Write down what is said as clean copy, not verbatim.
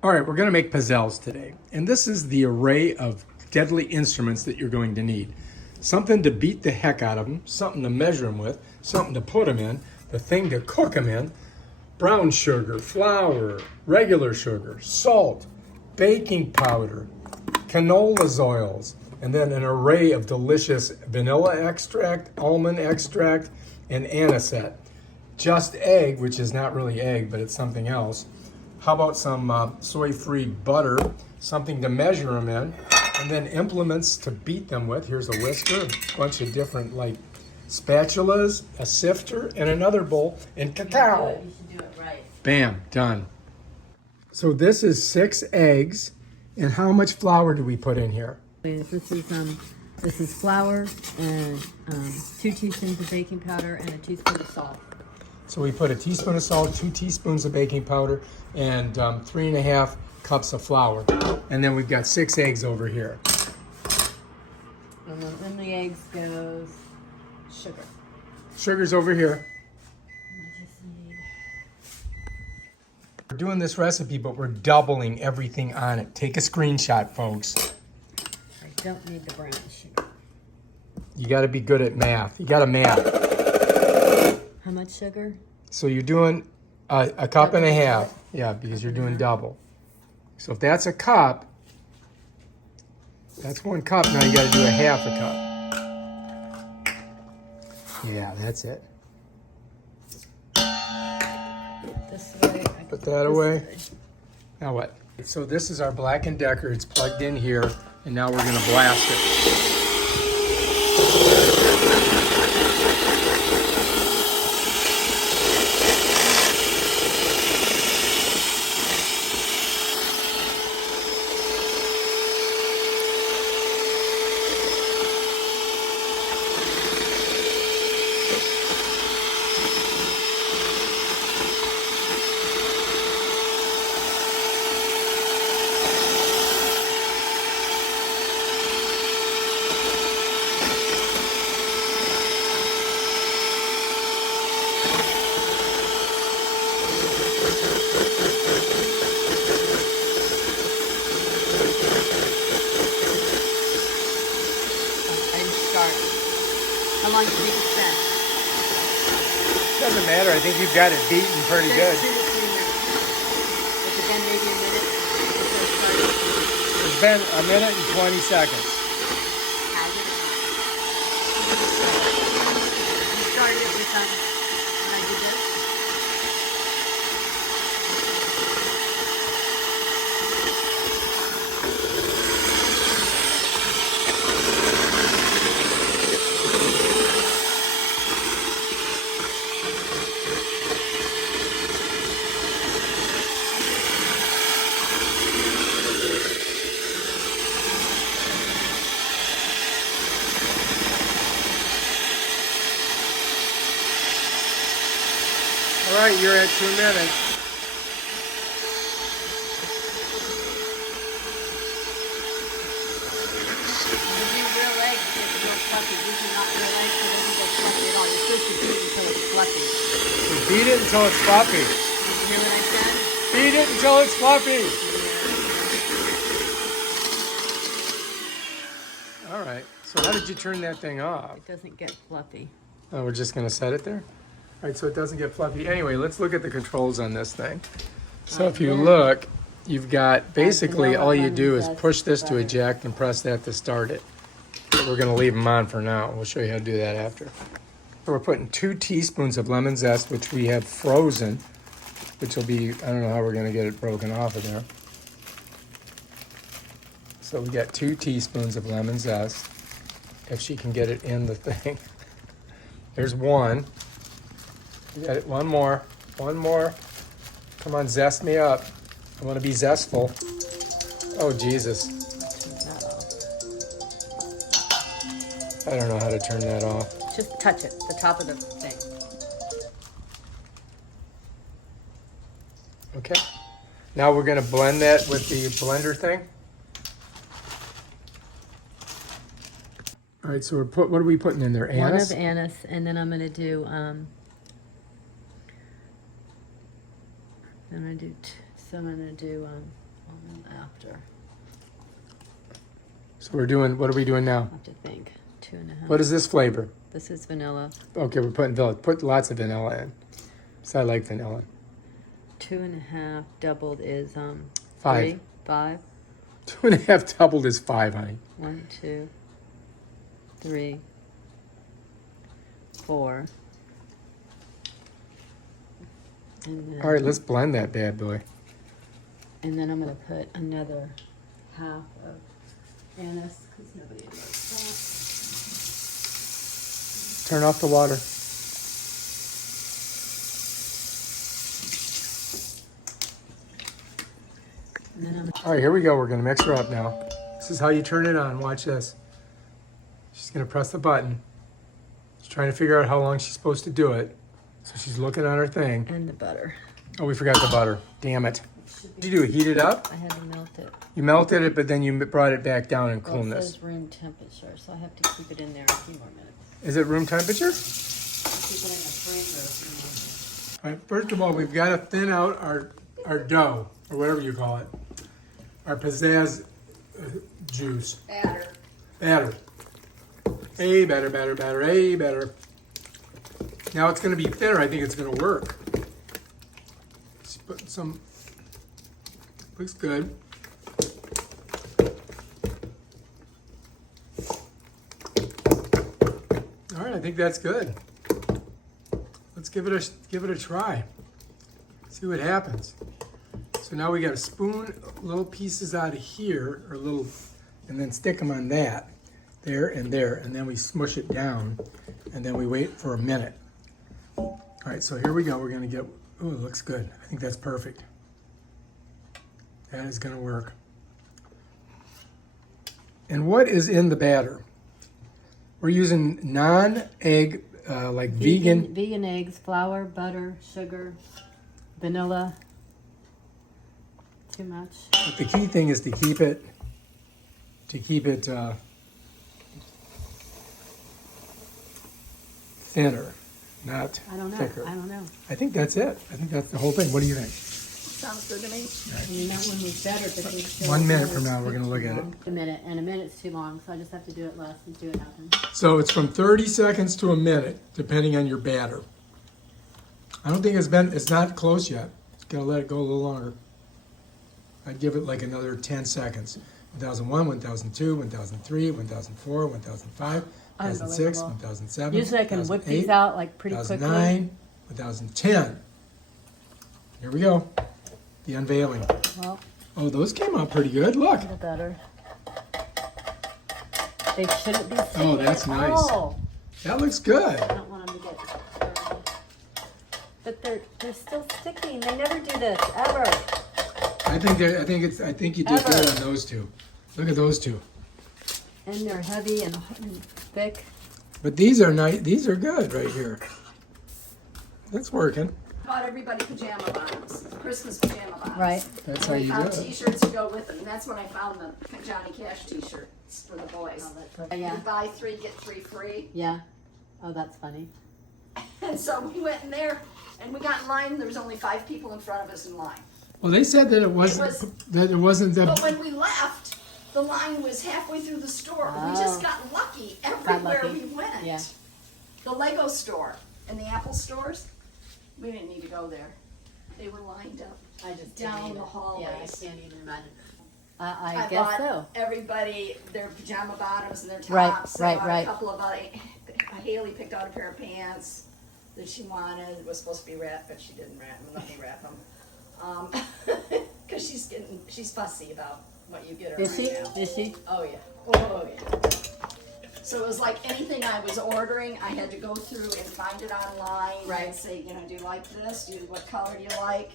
All right, we're going to make pizzelles today. And this is the array of deadly instruments that you're going to need. Something to beat the heck out of them, something to measure them with, something to put them in, the thing to cook them in, brown sugar, flour, regular sugar, salt, baking powder, canola oils, and then an array of delicious vanilla extract, almond extract, and anisette. Just egg, which is not really egg, but it's something else. How about some soy-free butter, something to measure them in, and then implements to beat them with. Here's a whisker, a bunch of different like spatulas, a sifter, and another bowl, and cacao. You should do it right. Bam, done. So this is 6 eggs, and how much flour do we put in here? This is flour and 2 teaspoons of baking powder and a teaspoon of salt. So we put a teaspoon of salt, 2 teaspoons of baking powder, and 3.5 cups of flour. And then we've got 6 eggs over here. And then in the eggs goes sugar. Sugar's over here. I just need... We're doing this recipe, but we're doubling everything on it. Take a screenshot, folks. I don't need the brown sugar. You got to be good at math. You got to math. How much sugar? So you're doing a cup and a half. Yeah, because you're doing double. So if that's a cup, that's 1 cup. Now you got to do a half a cup. Yeah, that's it. This way. Put that away. Now what? So this is our Black & Decker. It's plugged in here, and now we're going to blast it. How long do you think it's been? Doesn't matter. I think you've got it beaten pretty good. 2 to 3 minutes. Has it been maybe a minute before it started? It's been a minute and 20 seconds. Has it? You started it with when I did this? All right, you're at 2 minutes. When you do real eggs, it gets real fluffy. These are not real eggs, so it doesn't get fluffy at all. You're supposed to beat it until it's fluffy. So beat it until it's fluffy. Did you hear what I said? Beat it until it's fluffy. All right. So how did you turn that thing off? It doesn't get fluffy. Oh, we're just going to set it there? All right, so it doesn't get fluffy. Anyway, let's look at the controls on this thing. So if you look, you've got basically all you do is push this to eject and press that to start it. But we're going to leave them on for now. We'll show you how to do that after. So we're putting 2 teaspoons of lemon zest, which we have frozen, which will be, I don't know how we're going to get it broken off of there. So we got 2 teaspoons of lemon zest, if she can get it in the thing. There's 1. You got it. 1 more. 1 more. Come on, zest me up. I want to be zestful. Oh, Jesus. I don't know how to turn that off. Just touch it, the top of the thing. Okay. Now we're going to blend that with the blender thing. All right, so what are we putting in there? Anise? 1 of anise, and then I'm gonna do And after. So we're doing, what are we doing now? I have to think. 2.5. What is this flavor? This is vanilla. Okay, we're putting vanilla. Put lots of vanilla in. So I like vanilla. 2.5 doubled is 5. 3, 5. 2.5 doubled is 5, honey. 1, 2, 3, 4. And then, All right, let's blend that bad boy. and then I'm gonna put another half of anise because nobody likes Turn off the water. that. And then All right, here we go. We're going to mix her up now. This is how you turn it on. Watch this. She's going to press the button. She's trying to figure out how long she's supposed to do it. So she's looking on her thing. and the butter. Oh, we forgot the butter. Damn it. What did you do? Heat it up? I had to melt it. You melted it, but then you brought it back down in Well, it coolness. says room temperature, so I have to keep it in there a few more minutes. Is it room temperature? Keep it in the freezer a few more minutes. All right, first of all, we've got to thin out our dough, or whatever you call it. Our pizzazz juice. Batter. Batter. Hey, batter, batter, batter, hey, batter. Now it's going to be thinner. I think it's going to work. Just put some, looks good. All right, I think that's good. Let's give it a try. See what happens. So now we got to spoon little pieces out of here, or little, and then stick them on that, there, and then we smush it down, and then we wait for a minute. All right, so here we go. We're gonna get, ooh, it looks good. I think that's perfect. That is gonna work. And what is in the batter? We're using non-egg, like vegan. Vegan eggs, flour, butter, sugar, vanilla. Too much. But the key thing is to keep it thinner, not I don't know. thicker. I don't know. I think that's it. I think that's the whole thing. What do you think? Sounds good to me. I mean, that one was better, but they still 1 minute from now, we're gonna look at it. A minute, and a minute's too long, so I just have to do it less and do it nothing. So it's from 30 seconds to a minute, depending on your batter. I don't think it's not close yet. Gotta let it go a little longer. I'd give it like another 10 seconds. 1001, 1002, 1003, 1004, 1005, 1006, Unbelievable. 1007. Usually I can whip 2008, these out like pretty quickly. 2009, 2010. Here we go. The unveiling. Well, Oh, those came out pretty good. Look. a little better. They shouldn't be sticky Oh, that's at nice. all. That looks good. I don't want them to get dirty. But they're still sticky, and they never do this, ever. I think you did good on those two. Look at those two. And they're heavy and thick. But these are nice. These are good right here. That's working. Bought everybody pajama bottoms, Christmas pajama bottoms. Right. That's how And you we do found it. t-shirts to go with them, and that's when I found the Johnny Cash t-shirts for the boys. Yeah. You buy 3, get 3 free. Yeah. Oh, that's funny. And so we went in there, and we got in line, and there was only 5 people in front of us in line. Well, they said that it wasn't But that. when we left, the line was halfway through the store. We just got lucky everywhere lucky. we went. Yeah. The Lego store and the Apple stores, we didn't need to go there. They were lined up. I just Down can't even, the hallways. Yeah, I can't even imagine. I I guess bought so. everybody their pajama bottoms and their tops. Right, I bought right. A couple of Haley picked out a pair of pants that she wanted. It was supposed to be wrapped, but she didn't let me wrap them. Because she's fussy about what you get her. Is she? right now. Is she? Oh yeah. Oh yeah. So it was like anything I was ordering, I had to go through and find it online. Right. And say, do you like this? What color do you like?